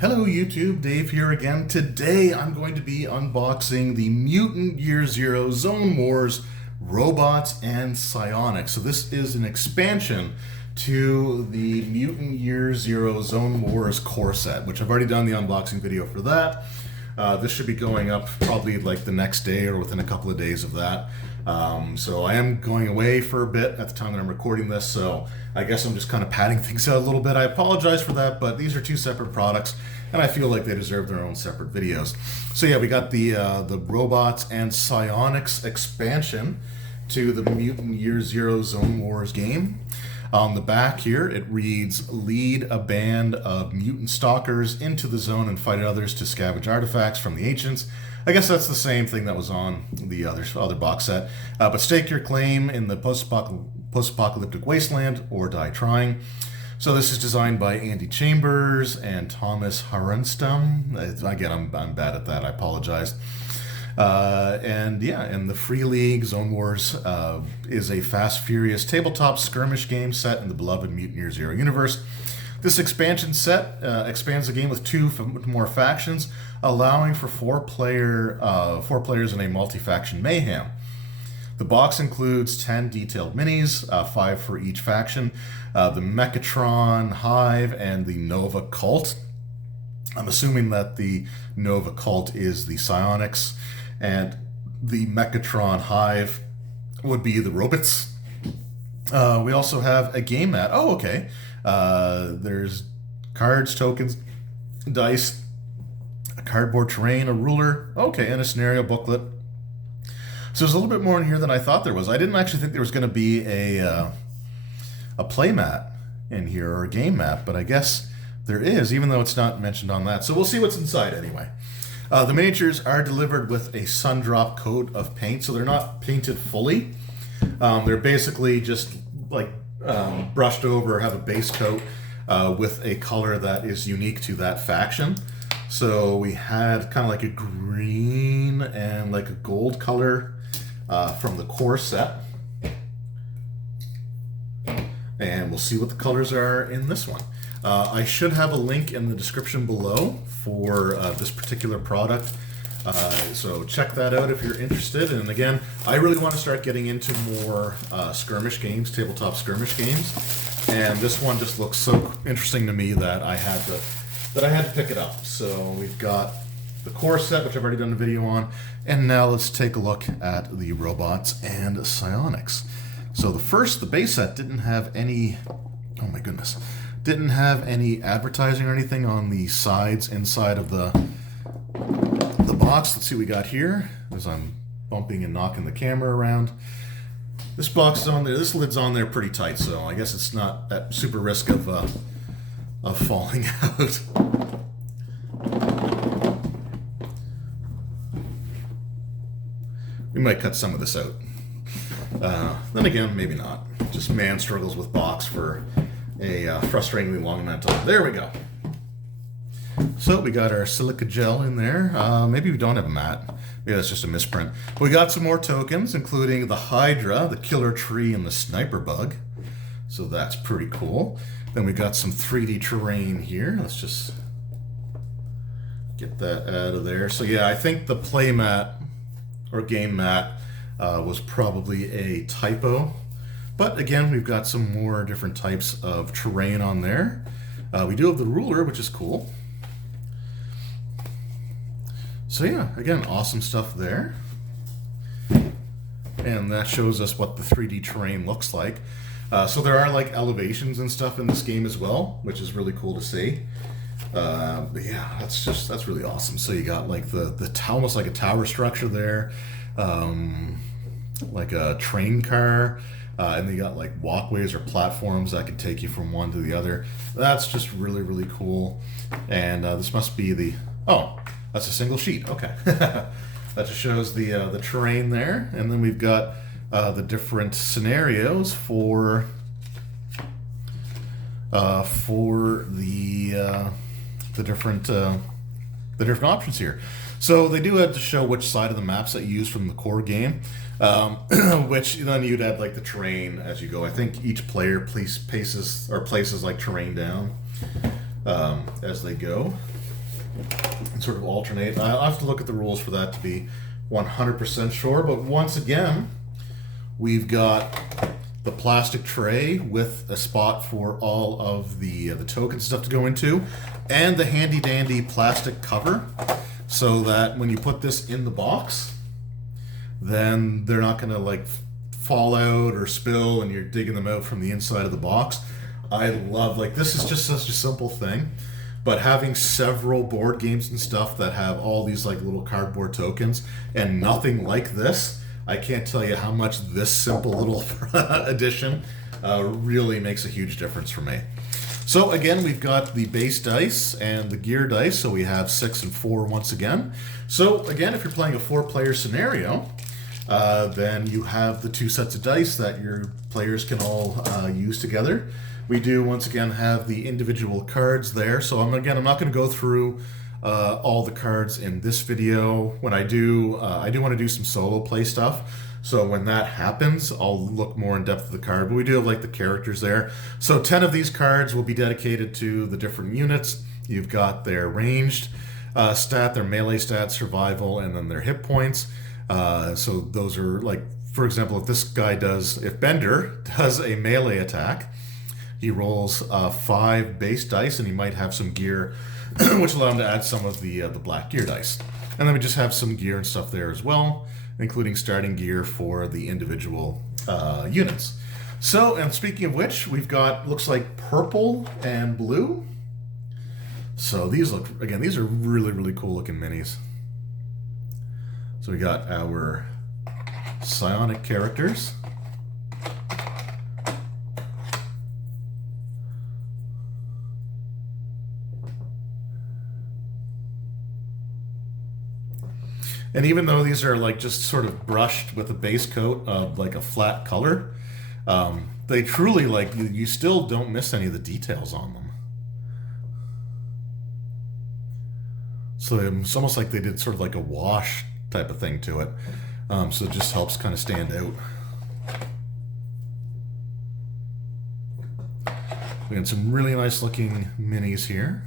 Hello YouTube, Dave here again. Today I'm going to be unboxing the Mutant Year Zero Zone Wars Robots and Psionics. So this is an expansion to the Mutant Year Zero Zone Wars core set, which I've already done the unboxing video for that. This should be going up probably like the next day or within a couple of days of that. So I am going away for a bit at the time that I'm recording this, so I guess I'm just kind of padding things out a little bit. I apologize for that, but these are two separate products, and I feel like they deserve their own separate videos. So yeah, we got the Robots and Psionics expansion to the Mutant Year Zero Zone Wars game. On the back here, it reads, "Lead a band of mutant stalkers into the zone and fight others to scavenge artifacts from the ancients." I guess that's the same thing that was on the other box set. But stake your claim in the post-apocalyptic wasteland or die trying. So this is designed by Andy Chambers and Thomas Harenstam. Again, I'm bad at that. I apologize. And the Free League Zone Wars is a fast, furious tabletop skirmish game set in the beloved Mutant Year Zero universe. This expansion set expands the game with two more factions, allowing for four players in a multi-faction mayhem. The box includes 10 detailed minis, 5 for each faction, the Mechatron Hive and the Nova Cult. I'm assuming that the Nova Cult is the Psionics, and the Mechatron Hive would be the robots. We also have a game mat. Oh, okay. There's cards, tokens, dice, a cardboard terrain, a ruler, okay, and a scenario booklet. So there's a little bit more in here than I thought there was. I didn't actually think there was going to be a play mat in here, or a game mat, but I guess there is, even though it's not mentioned on that. So we'll see what's inside anyway. The miniatures are delivered with a sun-drop coat of paint, so they're not painted fully. They're basically just like brushed over, have a base coat with a color that is unique to that faction. So we had kind of like a green and like a gold color from the core set. And we'll see what the colors are in this one. I should have a link in the description below for this particular product. So check that out if you're interested. And again, I really want to start getting into more skirmish games, tabletop skirmish games. And this one just looks so interesting to me that I had to pick it up. So we've got the core set, which I've already done a video on. And now let's take a look at the Robots and Psionics. So the base set didn't have any, oh my goodness, didn't have any advertising or anything on the sides inside of the box. Let's see what we got here as I'm bumping and knocking the camera around. This box is on there, this lid's on there pretty tight, so I guess it's not at super risk of falling out. We might cut some of this out. Then again, maybe not. Just man struggles with box for a frustratingly long amount of time. There we go. So we got our silica gel in there. Maybe we don't have a mat. Maybe that's just a misprint. We got some more tokens, including the Hydra, the Killer Tree, and the Sniper Bug. So that's pretty cool. Then we got some 3D terrain here. Let's just get that out of there. So yeah, I think the play mat or game mat was probably a typo. But again, we've got some more different types of terrain on there. We do have the ruler, which is cool. So yeah, again, awesome stuff there. And that shows us what the 3D terrain looks like. So there are like elevations and stuff in this game as well, which is really cool to see. But yeah, that's really awesome. So you got like the almost like a tower structure there, like a train car, and you got like walkways or platforms that can take you from one to the other. That's just really, really cool. And this must be that's a single sheet. Okay. That just shows the terrain there. And then we've got the different scenarios for the different options here. So they do have to show which side of the maps that you use from the core game, which then you'd add like the terrain as you go. I think each player places like terrain down as they go. and sort of alternate. I'll have to look at the rules for that to be 100% sure, but once again, we've got the plastic tray with a spot for all of the token stuff to go into, and the handy dandy plastic cover, so that when you put this in the box, then they're not going to like fall out or spill and you're digging them out from the inside of the box. I love, like, this is just such a simple thing, but having several board games and stuff that have all these like little cardboard tokens and nothing like this, I can't tell you how much this simple little addition really makes a huge difference for me. So again, we've got the base dice and the gear dice, so we have 6 and 4 once again. So again, if you're playing a 4-player scenario, then you have the 2 sets of dice that your players can all use together. We do once again have the individual cards there, so I'm not going to go through all the cards in this video. When I do want to do some solo play stuff, so when that happens, I'll look more in depth at the card. But we do have like the characters there. So 10 of these cards will be dedicated to the different units. You've got their ranged stat, their melee stat, survival, and then their hit points. So those are like, for example, if Bender does a melee attack, he rolls 5 base dice, and he might have some gear, which allow him to add some of the black gear dice. And then we just have some gear and stuff there as well, including starting gear for the individual units. So, and speaking of which, we've got, looks like purple and blue. So these look, again, these are really, really cool looking minis. So we got our psionic characters. And even though these are like just sort of brushed with a base coat of like a flat color, they truly, like, you still don't miss any of the details on them. So it's almost like they did sort of like a wash type of thing to it. So it just helps kind of stand out. We got some really nice looking minis here.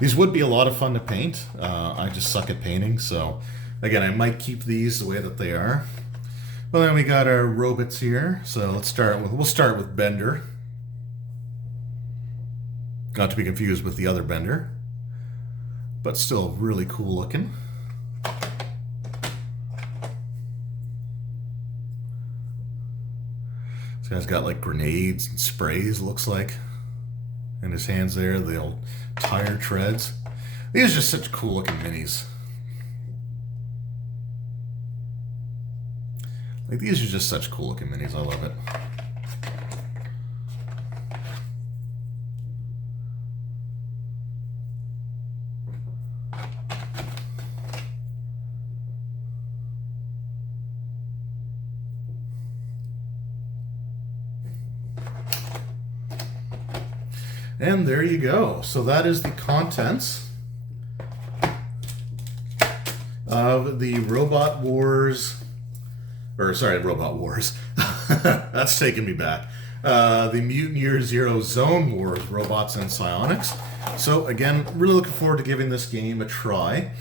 These would be a lot of fun to paint. I just suck at painting, so again, I might keep these the way that they are. Well, then we got our robots here. So we'll start with Bender. Not to be confused with the other Bender, but still really cool looking. This guy's got like grenades and sprays, looks like, in his hands there, the old tire treads. These are just such cool looking minis. Like, these are just such cool looking minis. I love it. And there you go. So that is the contents of the Robot Wars, or sorry, Robot Wars. That's taking me back. The Mutant Year Zero Zone Wars, Robots and Psionics. So again, really looking forward to giving this game a try.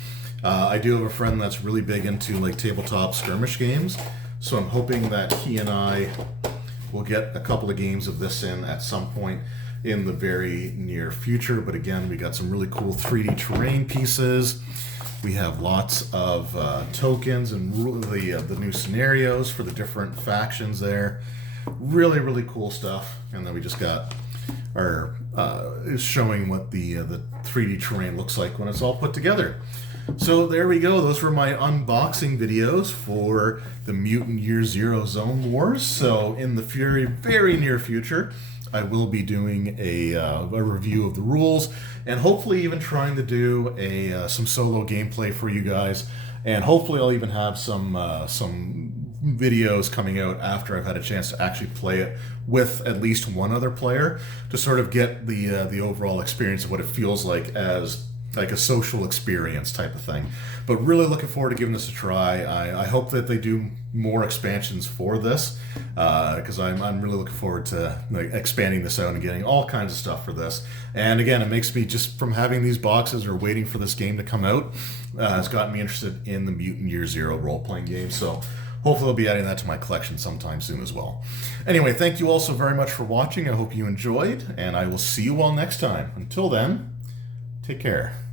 I do have a friend that's really big into like tabletop skirmish games, so I'm hoping that he and I will get a couple of games of this in at some point in the very near future. But again, we got some really cool 3D terrain pieces. We have lots of tokens and the new scenarios for the different factions there. Really, really cool stuff. And then we just got our is showing what the 3D terrain looks like when it's all put together. So there we go. Those were my unboxing videos for the Mutant Year Zero Zone Wars. So in the very, very near future, I will be doing a review of the rules, and hopefully even trying to do some solo gameplay for you guys. And hopefully I'll even have some videos coming out after I've had a chance to actually play it with at least one other player, to sort of get the overall experience of what it feels like as like a social experience type of thing. But really looking forward to giving this a try. I hope that they do more expansions for this, because I'm really looking forward to like expanding this out and getting all kinds of stuff for this. And again, it makes me, just from having these boxes or waiting for this game to come out, it's gotten me interested in the Mutant Year Zero role-playing game. So hopefully I'll be adding that to my collection sometime soon as well. Anyway, thank you all so very much for watching. I hope you enjoyed, and I will see you all next time. Until then, take care.